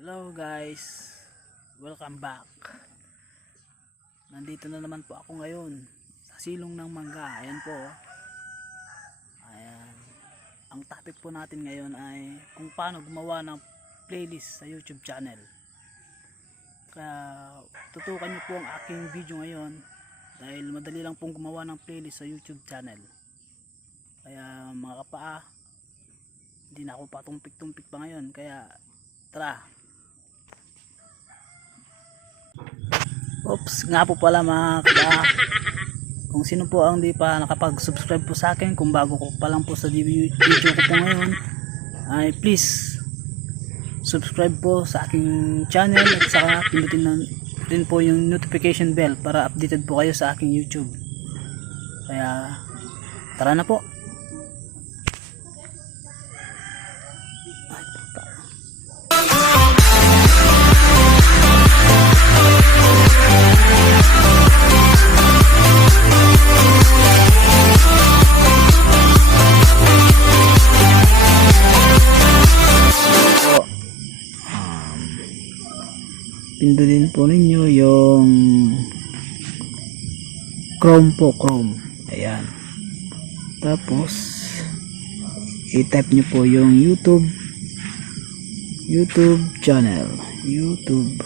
Hello guys, welcome back. Nandito na naman po ako ngayon sa silong ng mangga. Ayan po. Ayan. Ang topic po natin ngayon ay kung paano gumawa ng playlist sa YouTube channel. Kaya tutukan niyo po ang aking video ngayon dahil madali lang pong gumawa ng playlist sa YouTube channel. Kaya mga kapaa, hindi na ako patumpik-tumpik pa ngayon. Kaya tara. Oops, nga po pala mga kapaa, kung sino po ang di pa nakapag-subscribe po sa akin, kung bago ko pa lang po sa video ko po ngayon, ay please subscribe po sa aking channel at saka pindutin na rin po yung notification bell para updated po kayo sa aking YouTube. Kaya tara na po. Pindutin po ninyo yung Chrome po, Chrome. Ayan. Tapos i-type nyo po yung YouTube channel. YouTube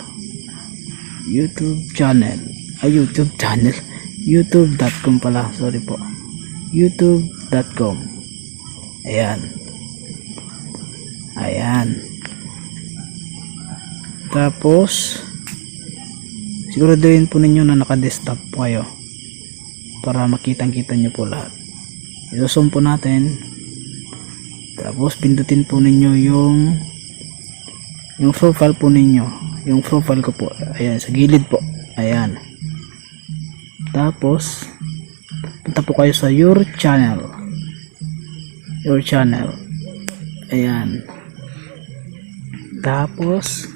channel. YouTube.com pala. Sorry po. YouTube.com. Ayan. Tapos siguraduhin po ninyo na naka-desktop po kayo para makitang-kita nyo po lahat. I-zoom po natin. Tapos pindutin po ninyo yung profile po ninyo. Yung profile ko po. Ayan, sa gilid po. Ayan. Tapos punta po kayo sa your channel. Ayan. Tapos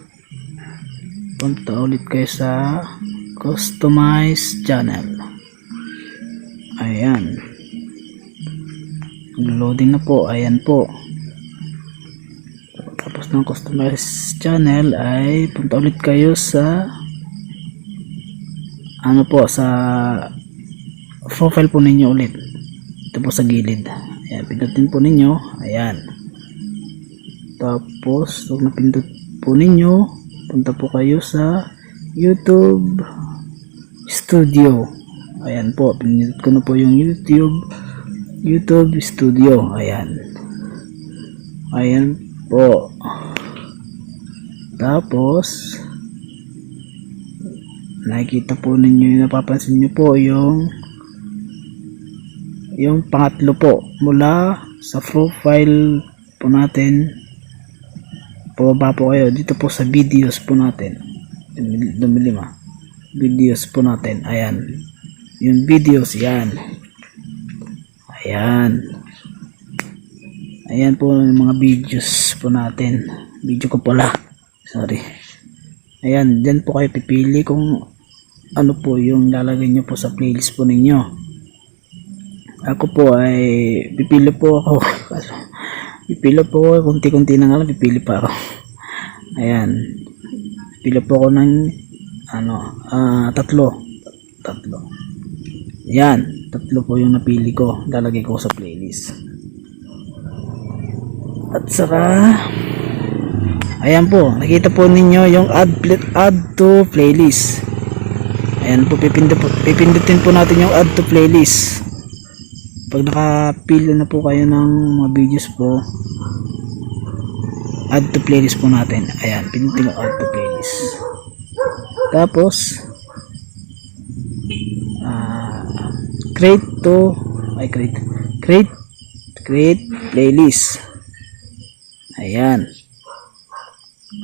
punta ulit kayo sa customize channel. Ayan. Loading na po. Ayan po. Tapos ng customize channel ay punta ulit kayo sa sa profile po ninyo ulit. Ito po sa gilid. Ayan, pindutin po ninyo. Ayan. Tapos pag napindot po ninyo, punta po kayo sa YouTube Studio. Ayan po, pinindot ko na po yung YouTube Studio. Ayan po. Tapos nakikita po ninyo, napapansin nyo po yung pangatlo po mula sa profile po natin. Pababa po kayo dito po sa videos po natin. Videos po natin. Ayan. Yung videos yan. Ayan po yung mga videos po natin. Video ko pala. Sorry. Ayan. Diyan po kayo pipili kung ano po yung lalagay nyo po sa playlist po ninyo. Ako po ay pipili po ako. Kunti-kunti na nga lang, pipili pa ako. Ayan. Pipili po ako ng tatlo. Ayan. Tatlo po yung napili ko. Lalagay ko sa playlist. At saka ayan po. Nakita po ninyo yung add to playlist. Ayan po. Pipindutin po natin yung add to playlist. Pag nakapili na po kayo ng mga videos po, add to playlist po natin. Ayan, pindutin yung add to playlist. Tapos create playlist. Ayan.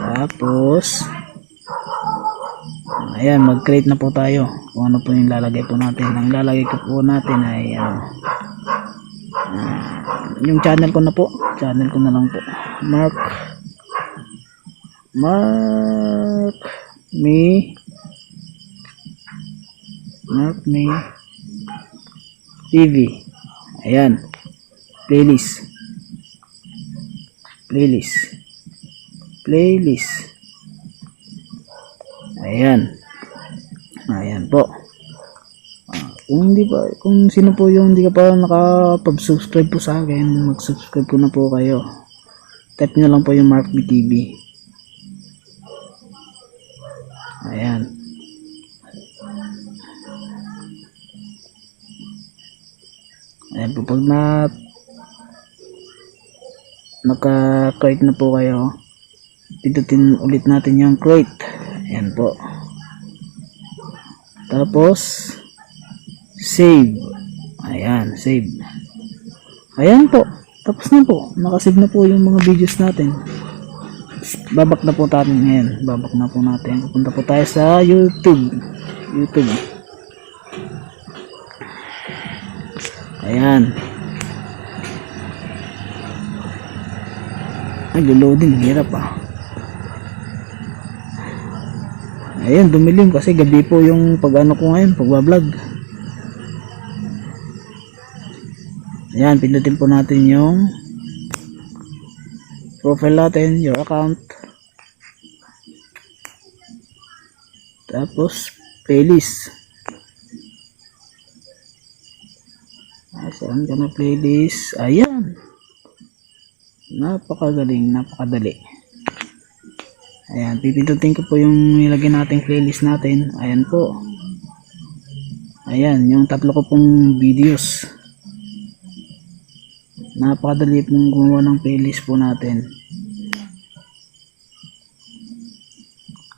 Tapos ayan, mag-create na po tayo kung ano po yung lalagay po natin. Ang lalagay ko po natin ay yung channel ko na lang po, Markme TV. Ayan, playlist. Ayan. Ayan po. Kung sino po yung hindi ka pa nakapag-subscribe po sa akin, mag-subscribe po na po kayo. Type nyo lang po yung Markme TV. Ayan. Ayan po, pag naka-create na po kayo, pindutin ulit natin yung create. Ayan po. Tapos save. Ayan, save. Ayan po. Tapos na po. Nakasave na po yung mga videos natin. Babak na po natin ngayon. Babak na po natin. Pupunta po tayo sa YouTube. Ayan. Nag-loading. Hirap ah. Ayan, dumilim kasi gabi po yung pag-ano ko ngayon, pag-vlog. Ayan, pindutin po natin yung profile natin, your account. Tapos, playlist. Saan ka na playlist? Ayan. Napakagaling, napakadali. Ayan, pipindutin ko po yung nilagay nating playlist natin. Ayan po. Ayan, yung tatlo ko pong videos. Napakadali pong gumawa ng playlist po natin.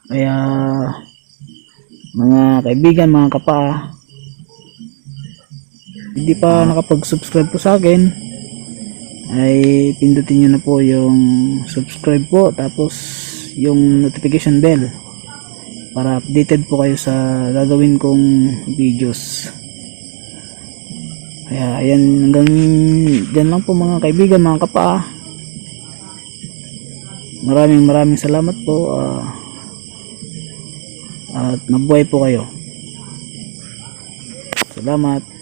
Kaya mga kaibigan, mga kapa, hindi pa nakapag-subscribe po sa akin, ay pindutin nyo na po yung subscribe po, tapos yung notification bell para updated po kayo sa gagawin kong videos. Kaya ayan, hanggang dyan lang po mga kaibigan, mga kapa. Maraming salamat po, at mabuhay po kayo. Salamat.